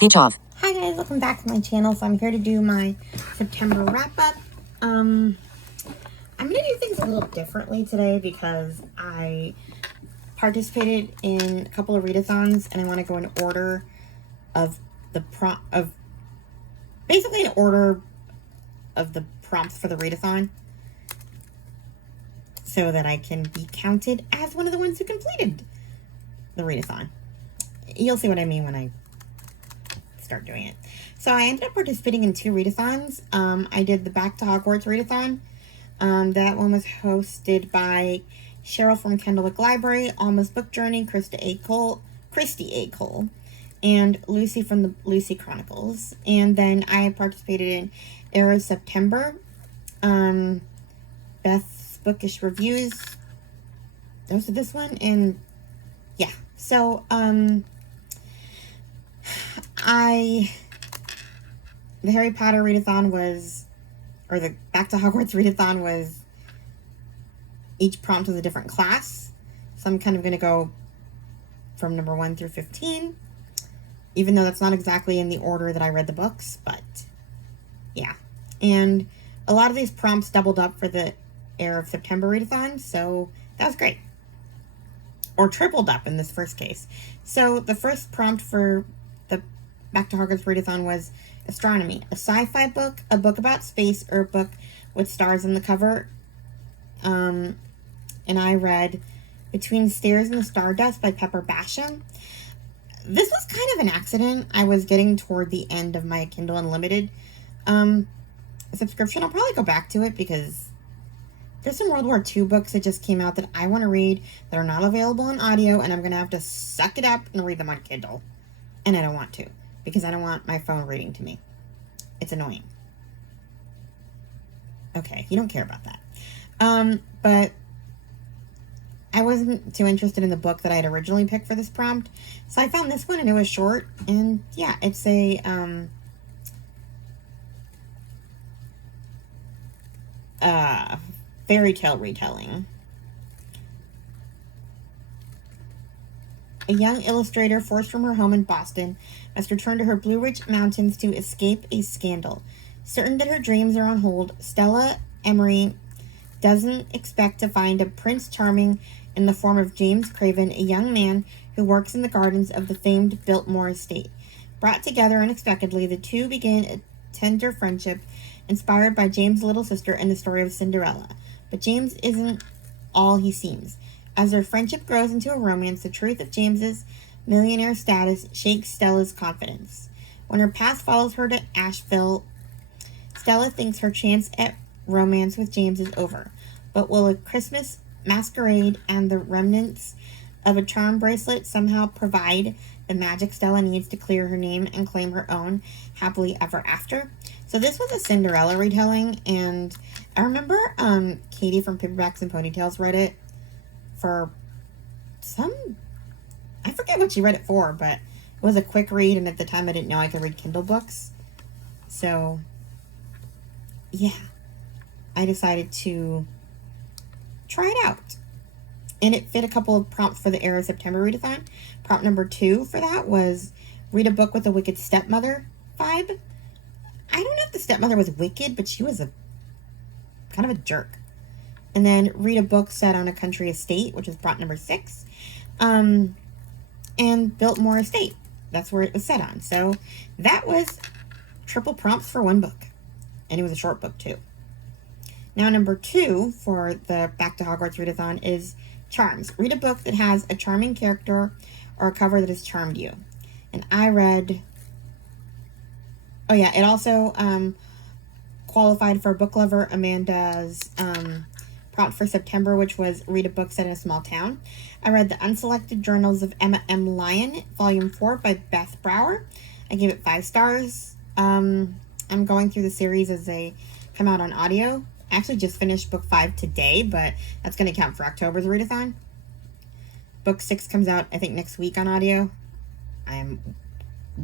Speech off. Hi guys, welcome back to my channel. So I'm here to do my September wrap up. I'm going to do things a little differently today because I participated in a couple of readathons and I want to go in order of the basically in order of the prompts for the readathon so that I can be counted as one of the ones who completed the readathon. You'll see what I mean when I start doing it. So I ended up participating in 2 readathons. I did the Back to Hogwarts readathon. That one was hosted by Cheryl from Kendallwick Library, Alma's Book Journey, Christy A. Cole, and Lucy from the Lucy Chronicles. And then I participated in Eyre of September, Beth's Bookish Reviews. Those are this one, and yeah. So, the Harry Potter readathon was, or the Back to Hogwarts readathon was, each prompt was a different class. So I'm kind of going to go from number 1 through 15, even though that's not exactly in the order that I read the books, but yeah. And a lot of these prompts doubled up for the Eyre of September readathon, so that was great. Or tripled up in this first case. So the first prompt for the Back to Hogwarts readathon was astronomy, a sci-fi book, a book about space, or a book with stars on the cover. And I read Between Stairs and the Stardust by Pepper Basham. This was kind of an accident. I was getting toward the end of my Kindle Unlimited subscription. I'll probably go back to it because there's some World War II books that just came out that I want to read that are not available on audio, and I'm going to have to suck it up and read them on Kindle. And I don't want to, because I don't want my phone reading to me. It's annoying. Okay, you don't care about that. But I wasn't too interested in the book that I had originally picked for this prompt. So I found this one, and it was short. And yeah, it's a fairy tale retelling. A young illustrator forced from her home in Boston must return to her Blue Ridge Mountains to escape a scandal. Certain that her dreams are on hold, Stella Emery doesn't expect to find a Prince Charming in the form of James Craven, a young man who works in the gardens of the famed Biltmore estate. Brought together unexpectedly, the two begin a tender friendship inspired by James' little sister and the story of Cinderella. But James isn't all he seems. As their friendship grows into a romance, the truth of James's millionaire status shakes Stella's confidence. When her past follows her to Asheville, Stella thinks her chance at romance with James is over. But will a Christmas masquerade and the remnants of a charm bracelet somehow provide the magic Stella needs to clear her name and claim her own happily ever after? So this was a Cinderella retelling, and I remember Katie from Paperbacks and Ponytails read it for I forget what she read it for, but it was a quick read, and at the time I didn't know I could read Kindle books. So, yeah, I decided to try it out. And it fit a couple of prompts for the Eyre of September readathon. Prompt number 2 for that was read a book with a wicked stepmother vibe. I don't know if the stepmother was wicked, but she was a kind of a jerk. And then read a book set on a country estate, which is prompt number 6. And Biltmore Estate. That's where it was set on. So that was triple prompts for one book. And it was a short book too. Now number 2 for the Back to Hogwarts readathon is charms. Read a book that has a charming character or a cover that has charmed you. And I read... Oh yeah, it also qualified for book lover Amanda's prompt for September, which was read a book set in a small town. I read The Unselected Journals of Emma M. Lyon, Volume 4 by Beth Brower. I gave it 5 stars. I'm going through the series as they come out on audio. I actually just finished book 5 today, but that's going to count for October's readathon. Book 6 comes out, I think, next week on audio. I am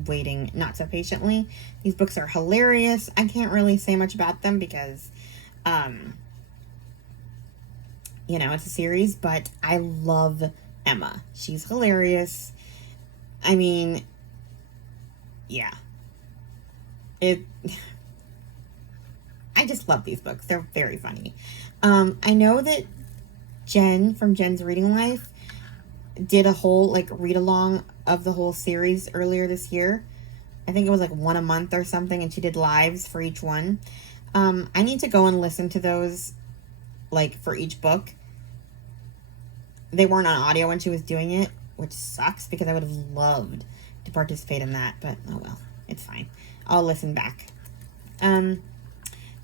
waiting not so patiently. These books are hilarious. I can't really say much about them because, you know, it's a series, but I love Emma. She's hilarious. I mean, yeah. It I just love these books. They're very funny. I know that Jen from Jen's Reading Life did a whole like read along of the whole series earlier this year. I think it was like one a month or something, and she did lives for each one. I need to go and listen to those like for each book. They weren't on audio when she was doing it, which sucks because I would have loved to participate in that, but oh well, it's fine. I'll listen back. Then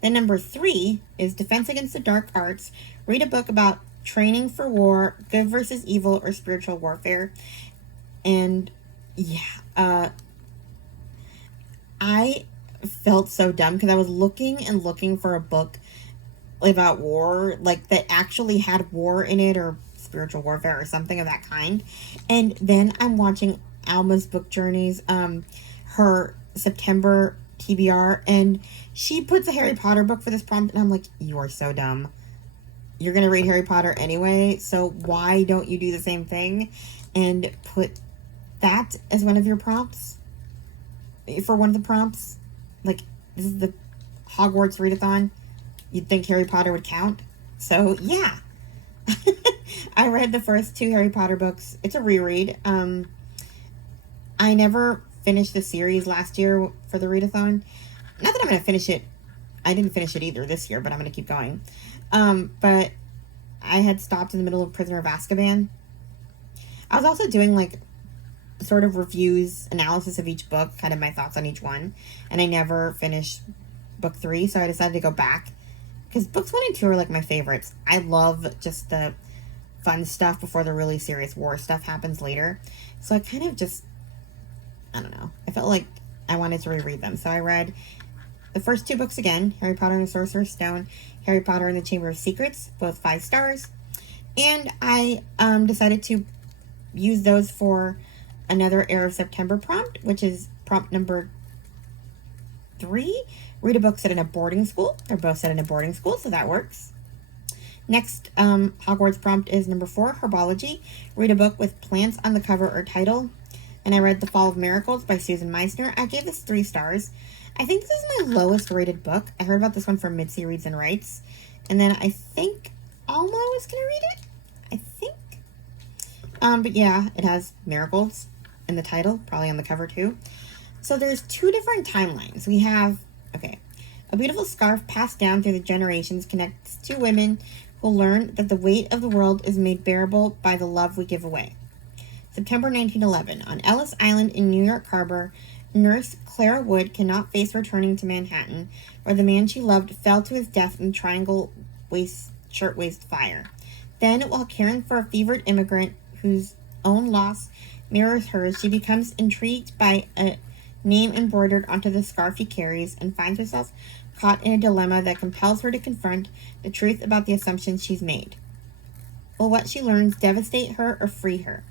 number 3 is Defense Against the Dark Arts. Read a book about training for war, good versus evil, or spiritual warfare. And yeah, I felt so dumb because I was looking and looking for a book about war, like that actually had war in it or spiritual warfare or something of that kind. And then I'm watching Alma's book journeys, her September TBR, and she puts a Harry Potter book for this prompt, and I'm like, you are so dumb. You're gonna read Harry Potter anyway, so why don't you do the same thing and put that as one of your prompts for one of the prompts? Like, this is the Hogwarts readathon. You'd think Harry Potter would count. So yeah. I read the first 2 Harry Potter books. It's a reread. I never finished the series last year for the readathon. Not that I'm going to finish it. I didn't finish it either this year, but I'm going to keep going. But I had stopped in the middle of Prisoner of Azkaban. I was also doing like sort of reviews, analysis of each book, kind of my thoughts on each one. And I never finished book 3, so I decided to go back. Because books 1 and 2 are like my favorites. I love just the fun stuff before the really serious war stuff happens later. So I kind of just, I don't know. I felt like I wanted to reread them. So I read the first 2 books again, Harry Potter and the Sorcerer's Stone, Harry Potter and the Chamber of Secrets, both 5 stars. And I decided to use those for another Heir of September prompt, which is prompt number 3. Read a book set in a boarding school. They're both set in a boarding school, so that works. Next Hogwarts prompt is number 4, Herbology. Read a book with plants on the cover or title. And I read The Fall of Miracles by Susan Meisner. I gave this 3 stars. I think this is my lowest rated book. I heard about this one from Mitzi Reads and Writes. And then I think Alma was going to read it. I think. But yeah, it has miracles in the title, probably on the cover too. So there's 2 different timelines. We have, okay, a beautiful scarf passed down through the generations connects 2 women who learn that the weight of the world is made bearable by the love we give away. September 1911. On Ellis Island in New York Harbor, nurse Clara Wood cannot face returning to Manhattan, where the man she loved fell to his death in Triangle Shirtwaist Fire. Then, while caring for a fevered immigrant whose own loss mirrors hers, she becomes intrigued by a name embroidered onto the scarf he carries and finds herself caught in a dilemma that compels her to confront the truth about the assumptions she's made. Will what she learns devastate her or free her?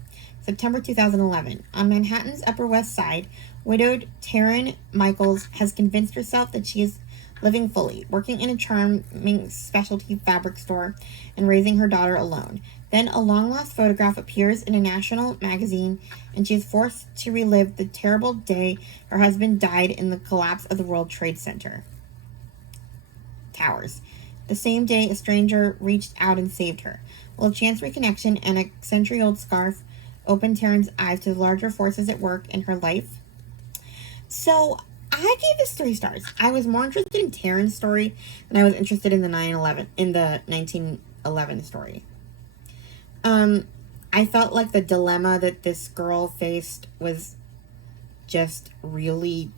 September 2011. On Manhattan's Upper West Side, widowed Taryn Michaels has convinced herself that she is living fully, working in a charming specialty fabric store and raising her daughter alone. Then a long-lost photograph appears in a national magazine, and she is forced to relive the terrible day her husband died in the collapse of the World Trade Center towers. The same day, a stranger reached out and saved her. Will a chance reconnection and a century-old scarf open Taryn's eyes to the larger forces at work in her life? So, I gave this 3 stars. I was more interested in Taryn's story than I was interested in the 1911 story. I felt like the dilemma that this girl faced was just really,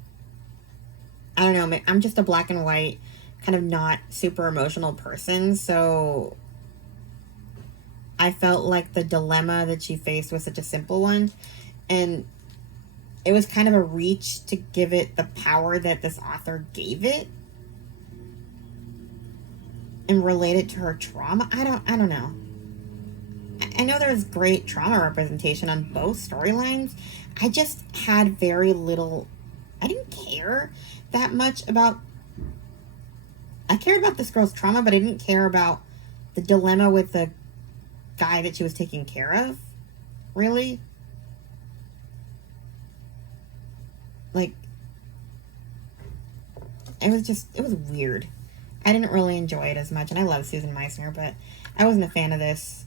I don't know, I'm just a black and white, kind of not super emotional person, so I felt like the dilemma that she faced was such a simple one, and it was kind of a reach to give it the power that this author gave it and relate it to her trauma. I don't know. I know there's great trauma representation on both storylines. I just had very little, I didn't care that much about, I cared about this girl's trauma, but I didn't care about the dilemma with the guy that she was taking care of, really. Like, it was weird. I didn't really enjoy it as much, and I love Susan Meissner, but I wasn't a fan of this.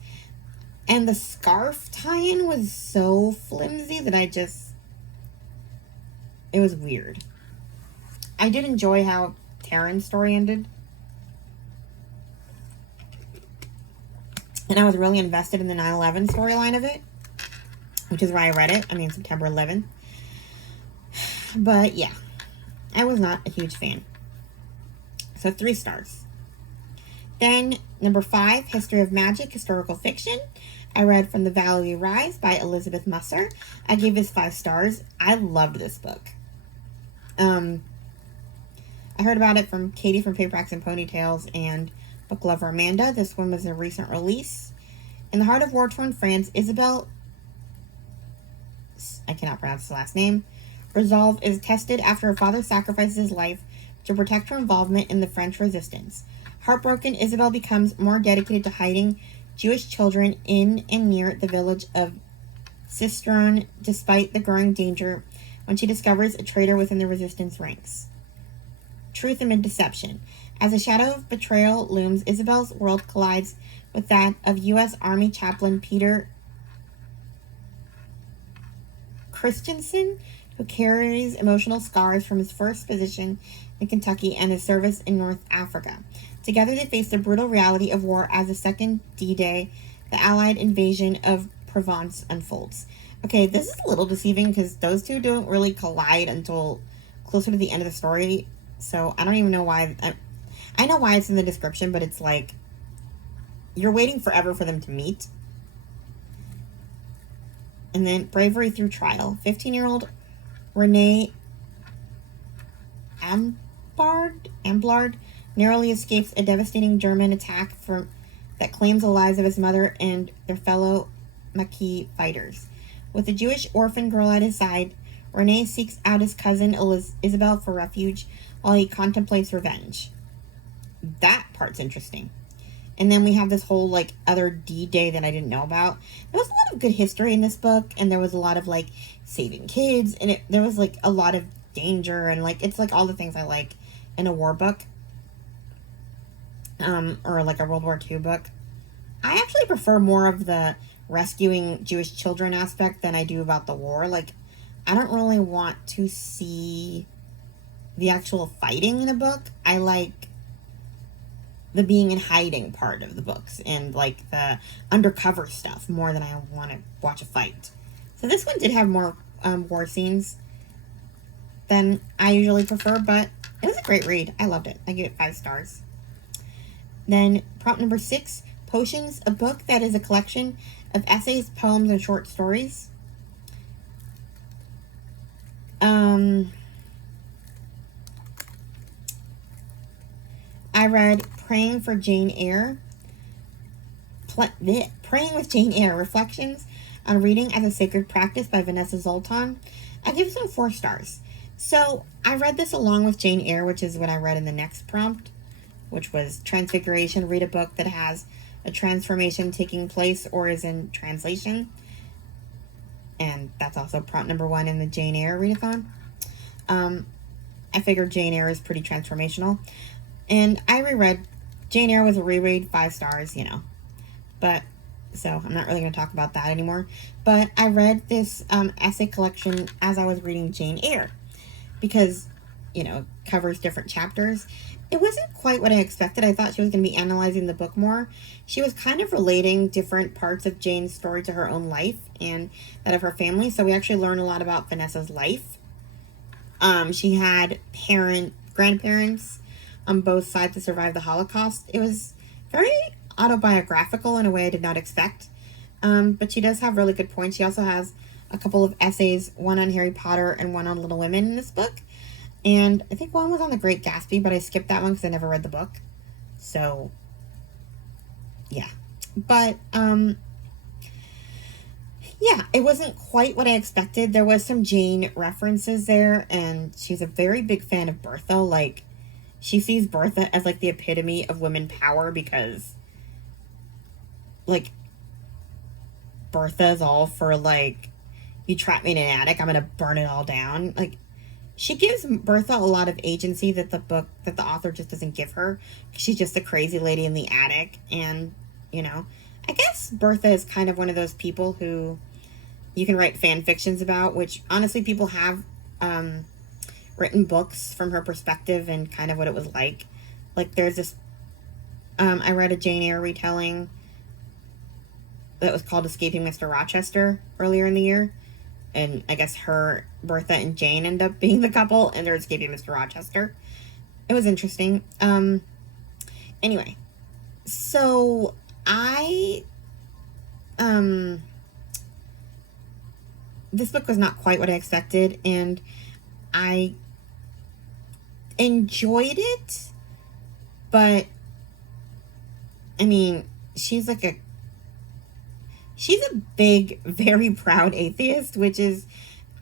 And the scarf tie-in was so flimsy that it was weird. I did enjoy how Taryn's story ended. And I was really invested in the 9/11 storyline of it, which is why I read it. I mean, September 11th. But yeah, I was not a huge fan. So 3 stars. Then number 5, History of Magic, Historical Fiction. I read From the Valley We Rise by Elizabeth Musser. I gave this 5 stars. I loved this book. I heard about it from Katie from Paperbacks and Ponytails and book lover Amanda. This one was a recent release. In the heart of war-torn France, Isabel, I cannot pronounce the last name, resolve is tested after her father sacrifices his life to protect her involvement in the French resistance. Heartbroken, Isabel becomes more dedicated to hiding Jewish children in and near the village of Cistern, despite the growing danger when she discovers a traitor within the resistance ranks. Truth amid deception. As a shadow of betrayal looms, Isabel's world collides with that of U.S. Army chaplain Peter Christensen, who carries emotional scars from his first position in Kentucky and his service in North Africa. Together they face the brutal reality of war as the second D-Day, the Allied invasion of Provence, unfolds. Okay, this is a little deceiving because those two don't really collide until closer to the end of the story. So I don't even know why. I know why it's in the description, but it's like you're waiting forever for them to meet. And then Bravery Through Trial. 15-year-old Renee Amblard narrowly escapes a devastating German attack that claims the lives of his mother and their fellow Maquis fighters. With a Jewish orphan girl at his side, Renee seeks out his cousin Isabel for refuge while he contemplates revenge. That part's interesting. And then we have this whole, like, other D-Day that I didn't know about. There was a lot of good history in this book, and there was a lot of, like, saving kids, and there was, like, a lot of danger, and, like, it's, like, all the things I like in a war book. Or, like, a World War II book. I actually prefer more of the rescuing Jewish children aspect than I do about the war. Like, I don't really want to see the actual fighting in a book. I like the being in hiding part of the books and like the undercover stuff more than I want to watch a fight. So this one did have more war scenes than I usually prefer, but it was a great read. I loved it. I give it 5 stars. Then prompt number 6, Potions, a book that is a collection of essays, poems, and short stories. I read Praying with Jane Eyre, Reflections on Reading as a Sacred Practice by Vanessa Zoltan. I give this one 4 stars. So I read this along with Jane Eyre, which is what I read in the next prompt, which was Transfiguration. Read a book that has a transformation taking place or is in translation. And that's also prompt number 1 in the Jane Eyre readathon. I figured Jane Eyre is pretty transformational. And I reread Jane Eyre was a reread, 5 stars, you know. But, so I'm not really going to talk about that anymore. But I read this essay collection as I was reading Jane Eyre. Because, you know, it covers different chapters. It wasn't quite what I expected. I thought she was going to be analyzing the book more. She was kind of relating different parts of Jane's story to her own life and that of her family. So we actually learned a lot about Vanessa's life. She had grandparents on both sides to survive the Holocaust. It was very autobiographical in a way I did not expect. But she does have really good points. She also has a couple of essays, one on Harry Potter and one on Little Women in this book. And I think one was on The Great Gatsby, but I skipped that one because I never read the book. So, yeah. But, yeah, it wasn't quite what I expected. There was some Jane references there, and she's a very big fan of Bertha. Like, she sees Bertha as, like, the epitome of women power because, like, Bertha's all for, like, you trap me in an attic, I'm gonna burn it all down. Like, she gives Bertha a lot of agency that the author just doesn't give her. She's just a crazy lady in the attic, and you know, I guess Bertha is kind of one of those people who you can write fan fictions about, which honestly people have written books from her perspective and kind of what it was like. Like there's this, I read a Jane Eyre retelling that was called Escaping Mr. Rochester earlier in the year. And I guess Bertha and Jane end up being the couple, and they're escaping Mr. Rochester. It was interesting. Anyway, so this book was not quite what I expected, and I enjoyed it, but I mean, she's a big, very proud atheist, which is,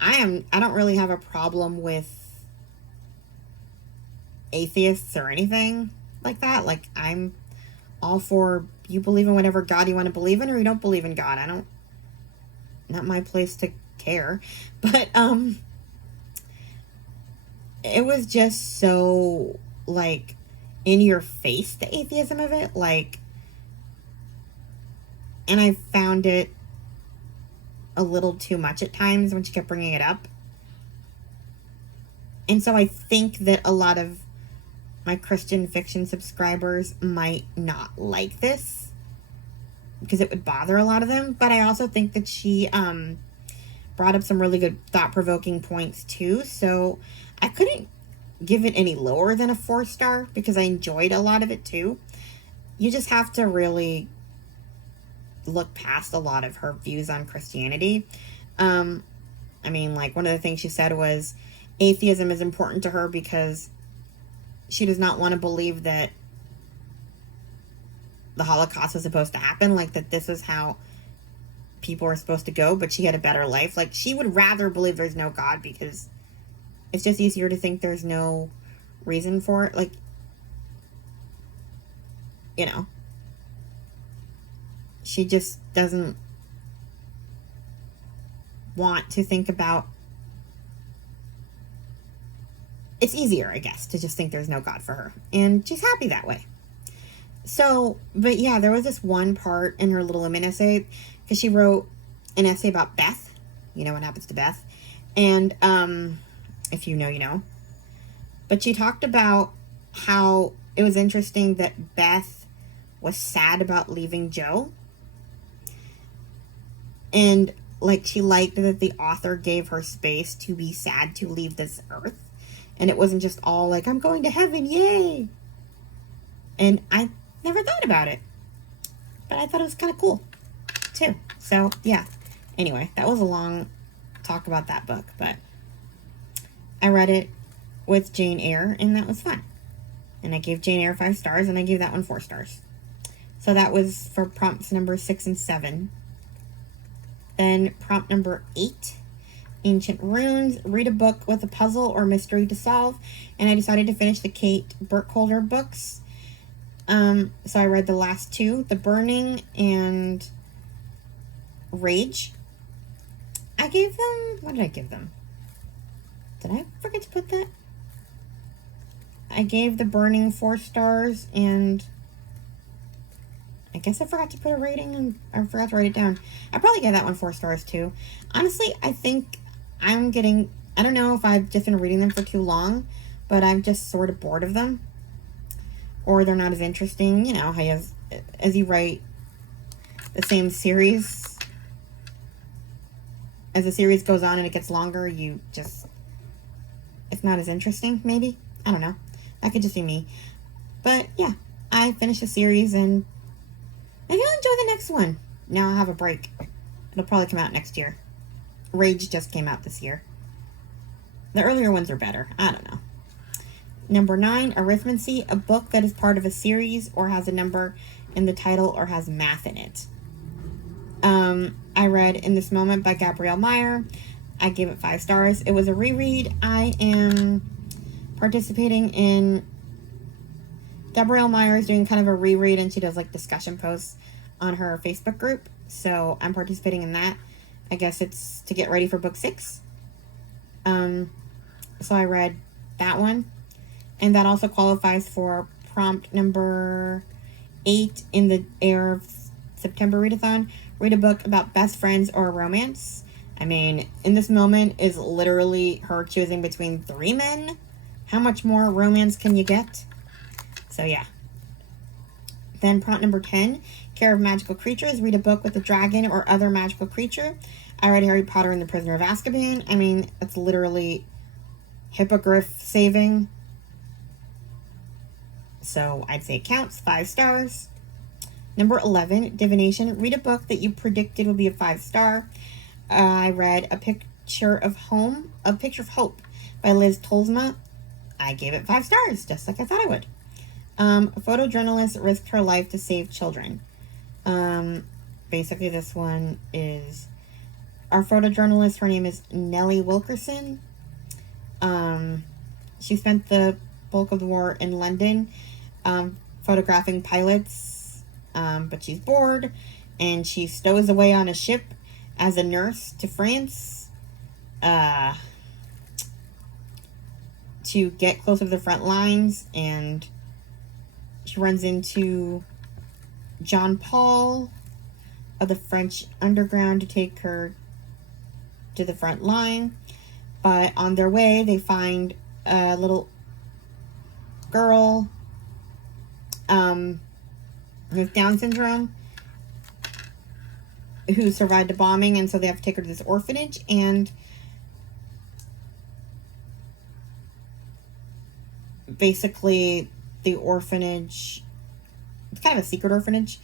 I don't really have a problem with atheists or anything like that. Like, I'm all for you believe in whatever God you want to believe in, or you don't believe in God. Not my place to care. But, it was just so, like, in your face, the atheism of it. Like, and I found it a little too much at times when she kept bringing it up. And so I think that a lot of my Christian fiction subscribers might not like this because it would bother a lot of them. But I also think that she brought up some really good thought-provoking points too. So I couldn't give it any lower than a 4-star because I enjoyed a lot of it too. You just have to really look past a lot of her views on Christianity. I mean, like, one of the things she said was atheism is important to her because she does not want to believe that the Holocaust was supposed to happen, like that this is how people are supposed to go, but she had a better life. Like, she would rather believe there's no God because it's just easier to think there's no reason for it. Like, you know, she just doesn't want to think about, it's easier, I guess, to just think there's no God for her. And she's happy that way. So, but yeah, there was this one part in her little lemon essay, because she wrote an essay about Beth. You know what happens to Beth. And, if you know, you know. But she talked about how it was interesting that Beth was sad about leaving Joe. And, like, she liked that the author gave her space to be sad to leave this earth. And it wasn't just all like, I'm going to heaven, yay! And I never thought about it. But I thought it was kind of cool, too. So, yeah. Anyway, that was a long talk about that book. But I read it with Jane Eyre, and that was fun. And I gave Jane Eyre 5 stars, and I gave that one 4 stars. So that was for prompts number 6 and 7. Then prompt number 8. Ancient Runes, read a book with a puzzle or mystery to solve. And I decided to finish the Kate Burkholder books. So I read the last 2, The Burning and Rage. I gave them, what did I give them? Did I forget to put that? I gave The Burning 4 stars, and I guess I forgot to put a rating, and I forgot to write it down. I probably gave that one 4 stars too. Honestly, I think I don't know if I've just been reading them for too long, but I'm just sort of bored of them. Or they're not as interesting. You know, how as you write the same series, as the series goes on and it gets longer, it's not as interesting, maybe. I don't know. That could just be me. But, yeah, I finished the series, and maybe I'll enjoy the next one. Now I'll have a break. It'll probably come out next year. Rage just came out this year. The earlier ones are better. I don't know. Number 9, Arithmancy, a book that is part of a series or has a number in the title or has math in it. I read In This Moment by Gabrielle Meyer. I gave it 5 stars. It was a reread. I am participating in, Gabrielle Meyer is doing kind of a reread, and she does like discussion posts on her Facebook group. So I'm participating in that. I guess it's to get ready for book 6. So I read that one. And that also qualifies for prompt number 8 in the Eyre September readathon. Read a book about best friends or a romance. I mean, in this moment is literally her choosing between 3 men. How much more romance can you get? So yeah. Then prompt number 10, care of magical creatures. Read a book with a dragon or other magical creature. I read Harry Potter and the Prisoner of Azkaban. I mean, it's literally hippogriff saving. So I'd say it counts. 5 stars. Number 11, divination. Read a book that you predicted would be a 5-star. I read A Picture of Hope by Liz Tolsma. I gave it 5 stars, just like I thought I would. A photojournalist risked her life to save children. Basically, this one is our photojournalist. Her name is Nellie Wilkerson. She spent the bulk of the war in London, photographing pilots, but she's bored, and she stows away on a ship as a nurse to France, to get closer to the front lines, and she runs into John Paul of the French underground to take her to the front line. But on their way, they find a little girl with Down syndrome who survived a bombing, and so they have to take her to this orphanage. And basically, the orphanage, it's kind of a secret orphanage.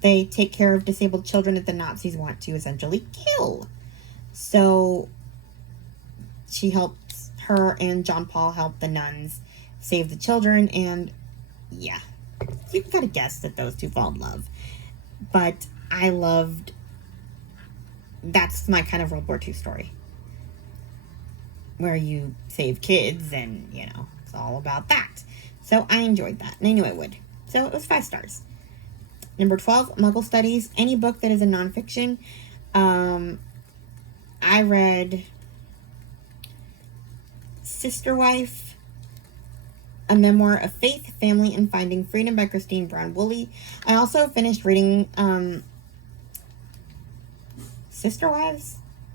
They take care of disabled children that the Nazis want to essentially kill. So she helps, her and John Paul help the nuns save the children, and yeah, you can kind of guess that those two fall in love. But I loved, that's my kind of World War II story, where you save kids and, you know, it's all about that. So I enjoyed that, and I knew I would. So it was 5 stars. Number 12, Muggle Studies. Any book that is a nonfiction. I read Sister Wife, A Memoir of Faith, Family, and Finding Freedom by Christine Brown Woolley. I also finished reading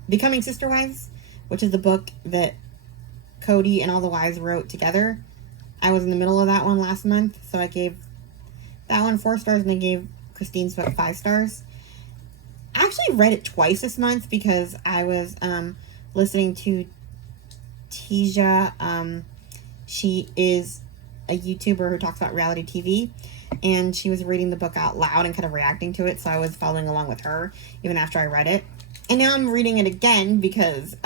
Becoming Sister Wives, which is the book that Cody and all the wives wrote together. I was in the middle of that one last month, so I gave that one 4 stars, and I gave Christine's book 5 stars. I actually read it twice this month because I was listening to Tisha. She is a YouTuber who talks about reality TV, and she was reading the book out loud and kind of reacting to it, so I was following along with her even after I read it. And now I'm reading it again because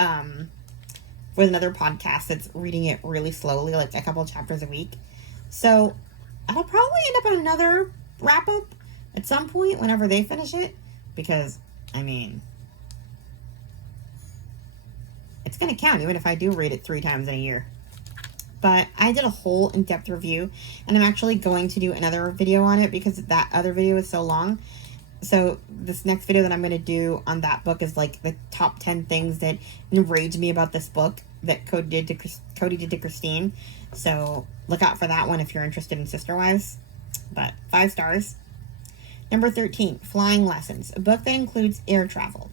with another podcast that's reading it really slowly, like a couple chapters a week. So I'll probably end up on another wrap-up at some point whenever they finish it, because, I mean, it's going to count even if I do read it 3 times in a year. But I did a whole in-depth review, and I'm actually going to do another video on it because that other video is so long. So this next video that I'm going to do on that book is like the top 10 things that enraged me about this book that Cody did to Christine. So look out for that one if you're interested in Sister Wives. But 5 stars. Number 13, Flying Lessons, a book that includes air travel.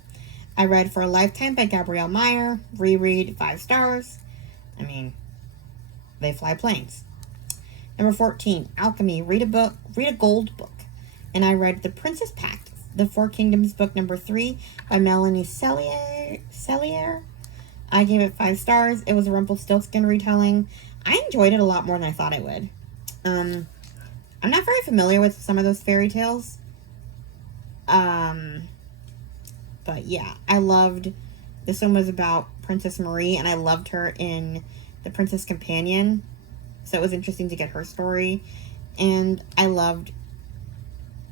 I read For a Lifetime by Gabrielle Meyer. Reread, 5 stars. I mean, they fly planes. Number 14, Alchemy, read a gold book. And I read The Princess Pact, The Four Kingdoms book number 3 by Melanie Cellier. I gave it 5 stars. It was a Rumpelstiltskin retelling. I enjoyed it a lot more than I thought I would. I'm not very familiar with some of those fairy tales. But yeah, I loved, this one was about Princess Marie, and I loved her in The Princess Companion. So it was interesting to get her story. And I loved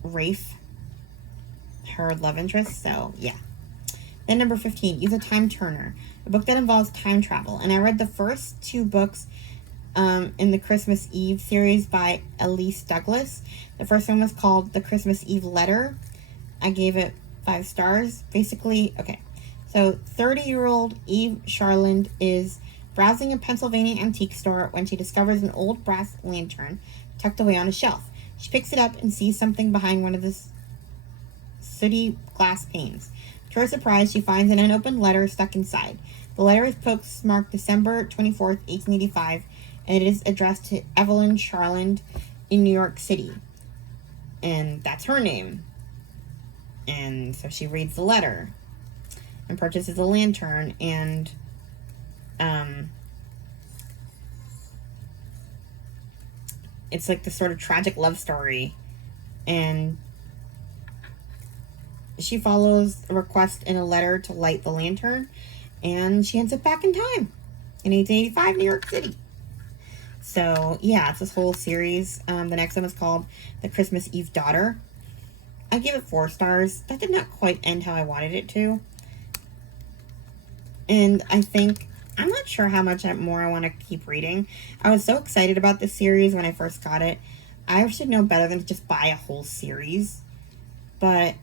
Rafe, her love interest, so yeah. Then number 15, Use a Time Turner, a book that involves time travel. And I read the first 2 books in the Christmas Eve series by Elise Douglas. The first one was called The Christmas Eve Letter. I gave it 5 stars. Basically, okay, so 30-year-old Eve Charland is browsing a Pennsylvania antique store when she discovers an old brass lantern tucked away on a shelf. She picks it up and sees something behind one of the sooty glass panes. To her surprise, she finds an unopened letter stuck inside. The letter is postmarked December 24th, 1885, and it is addressed to Evelyn Charland in New York City. And that's her name. And so she reads the letter and purchases a lantern, and it's like this sort of tragic love story, and she follows a request in a letter to light the lantern, and she ends up back in time in 1885 New York City. So yeah, it's this whole series. The next one is called The Christmas Eve Daughter. I give it 4 stars. That did not quite end how I wanted it to. And I think, I'm not sure how much more I want to keep reading. I was so excited about this series when I first got it. I should know better than to just buy a whole series. But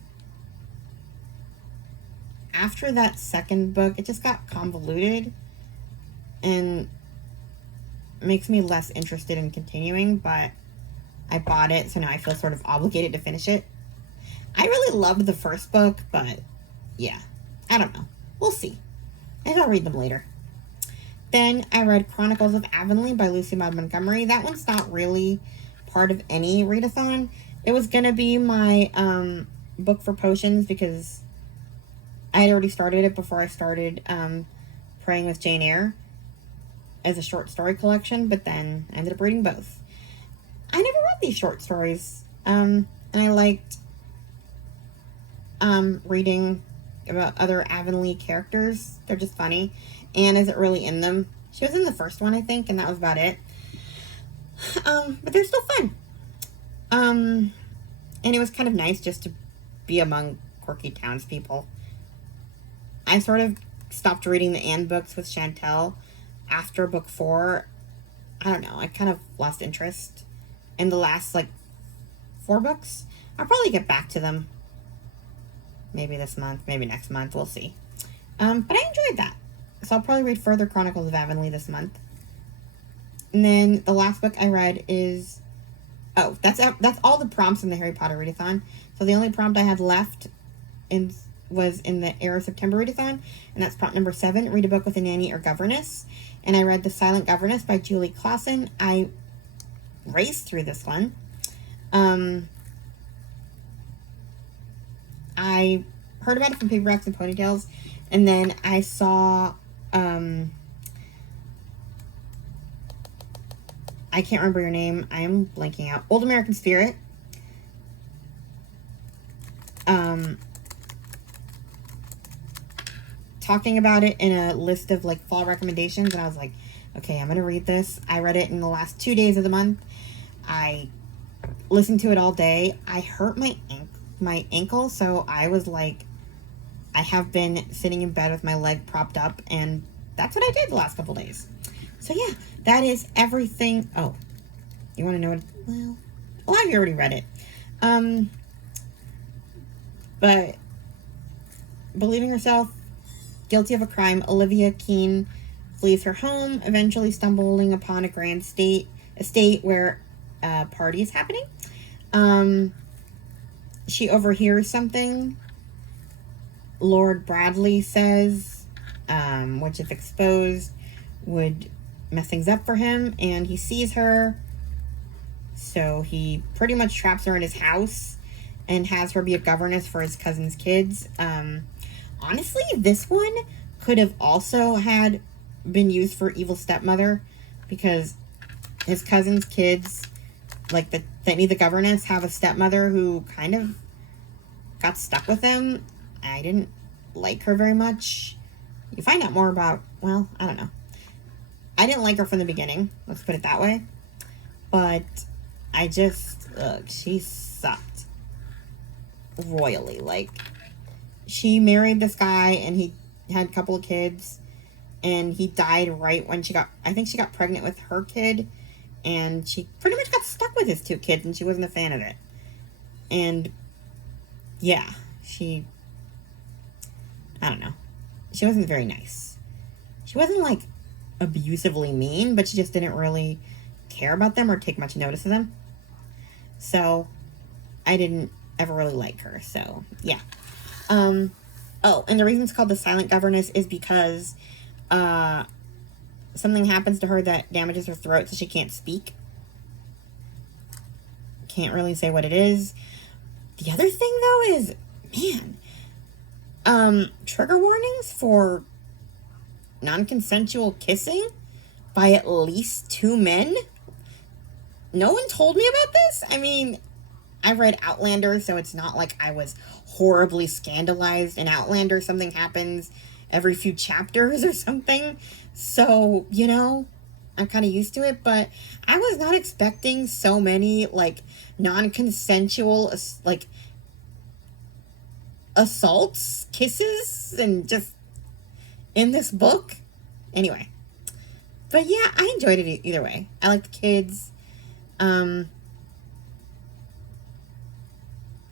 after that second book, it just got convoluted and makes me less interested in continuing. But I bought it, so now I feel sort of obligated to finish it. I really loved the first book, but yeah, I don't know. We'll see. Maybe I'll read them later. Then I read Chronicles of Avonlea by Lucy Maud Montgomery. That one's not really part of any readathon. It was going to be my book for potions because I had already started it before I started Praying with Jane Eyre as a short story collection, but then I ended up reading both. I never read these short stories, and I liked reading about other Avonlea characters. They're just funny. Anne isn't really in them. She was in the first one, I think, and that was about it. But they're still fun. And it was kind of nice just to be among quirky townspeople. I sort of stopped reading the Anne books with Chantel after book 4. I don't know. I kind of lost interest in the last, 4 books. I'll probably get back to them. Maybe this month, maybe next month. We'll see. But I enjoyed that. So I'll probably read further Chronicles of Avonlea this month. And then the last book I read is... Oh, that's all the prompts in the Harry Potter readathon. So the only prompt I had left was in the Eyre September readathon. And that's prompt number 7. Read a book with a nanny or governess. And I read The Silent Governess by Julie Clausen. I raced through this one. I heard about it from Paperbacks and Ponytails, and then I saw, I can't remember your name, I am blanking out, Old American Spirit, talking about it in a list of, fall recommendations, and I was like, okay, I'm going to read this. I read it in the last 2 days of the month. I listened to it all day. I hurt my ankle, so I was like, I have been sitting in bed with my leg propped up, and that's what I did the last couple days. So yeah, that is everything. Oh, you want to know what? Well, a lot of you already read it. But believing herself guilty of a crime, Olivia Keene flees her home, eventually stumbling upon a grand estate where a party is happening. She overhears something Lord Bradley says, which if exposed would mess things up for him, and he sees her, so he pretty much traps her in his house and has her be a governess for his cousin's kids. Honestly, this one could have also had been used for Evil Stepmother, because his cousin's kids, the governess, have a stepmother who kind of got stuck with them. I didn't like her very much. You find out more about, well, I don't know. I didn't like her from the beginning. Let's put it that way. But I just, she sucked royally. She married this guy and he had a couple of kids, and he died right when I think she got pregnant with her kid, and she pretty much got stuck with his 2 kids, and she wasn't a fan of it. And yeah, I don't know. She wasn't very nice. She wasn't abusively mean, but she just didn't really care about them or take much notice of them. So I didn't ever really like her. So yeah. Oh, and the reason it's called the Silent Governess is because something happens to her that damages her throat, so she can't speak. Can't really say what it is. The other thing though is, man, trigger warnings for non-consensual kissing by at least 2 men. No one told me about this. I mean, I read Outlander, so it's not like I was horribly scandalized. In Outlander, something happens every few chapters or something. So, you know, I'm kind of used to it, but I was not expecting so many, like, non-consensual, like, assaults, kisses, and just in this book. Anyway. But yeah, I enjoyed it either way. I like the kids.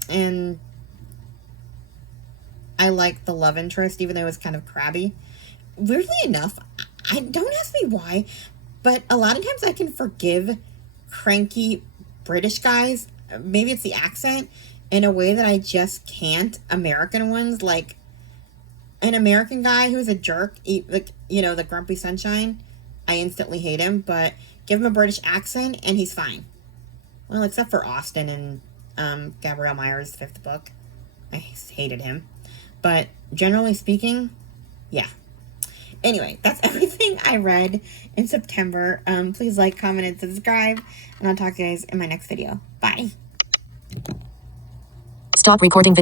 And I like the love interest, even though it was kind of crabby. Weirdly enough, I don't ask me why, but a lot of times I can forgive cranky British guys. Maybe it's the accent, in a way that I just can't American ones. Like an American guy who's a jerk, like, you know, the grumpy sunshine, I instantly hate him. But give him a British accent and he's fine. Well, except for Austen and Gabrielle Meyer's 5th book. I hated him. But generally speaking, yeah. Anyway, that's everything I read in September. Please like, comment, and subscribe. And I'll talk to you guys in my next video. Bye. Stop recording video.